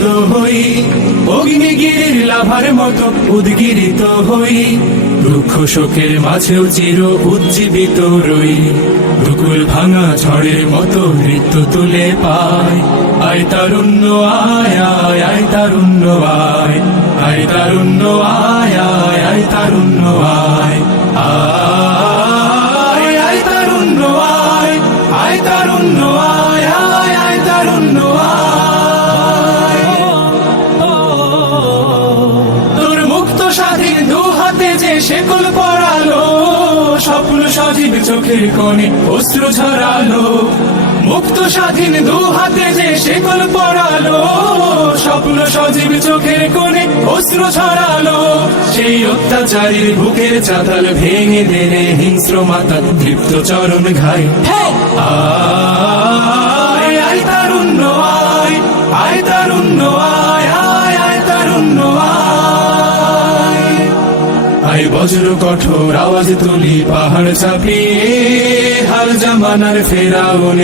উদ্গীরিত হই, অগ্নিগিরির লাভার মতো উদ্গীরিত হই, দুঃখ শোকের মাঝেও চির উজ্জীবিত রই, দুকুল ভাঙা ঝড়ের মতো নৃত্য তুলে পায়। আয় তারুণ্য আয় আয় আয় তারুণ্য আয়, আয় তারুণ্য আয় আয় আয় তারুণ্য আয়, আয় আয় তারুণ্য আয়, আয় তারুণ্য আয় আয় আয় তারুণ্য আয়। তোর মুক্ত স্বাধীন দু হাতে যে শেকল পরালো, স্বপ্ন সজীব চোখের কোণে অশ্রু ঝরালো, মুক্ত স্বাধীন দু হাতে যে শেকল পরালো, স্বপ্ন সজীব চোখের কোণে অশ্রু ঝরালো, সেই অত্যাচারীর বুকের চাতাল ভেঙে দিলে হিংস্র মাতা তৃপ্ত চরণ ঘাই। আয় আয় তারুণ্য আয়, আয় তারুণ্য আয় আয় আয় তারুণ্য আয়। আয় বজ্র কঠোর আওয়াজ তুলি পাহাড় চাপিয়ে, হাল জামানার ফেরাউনে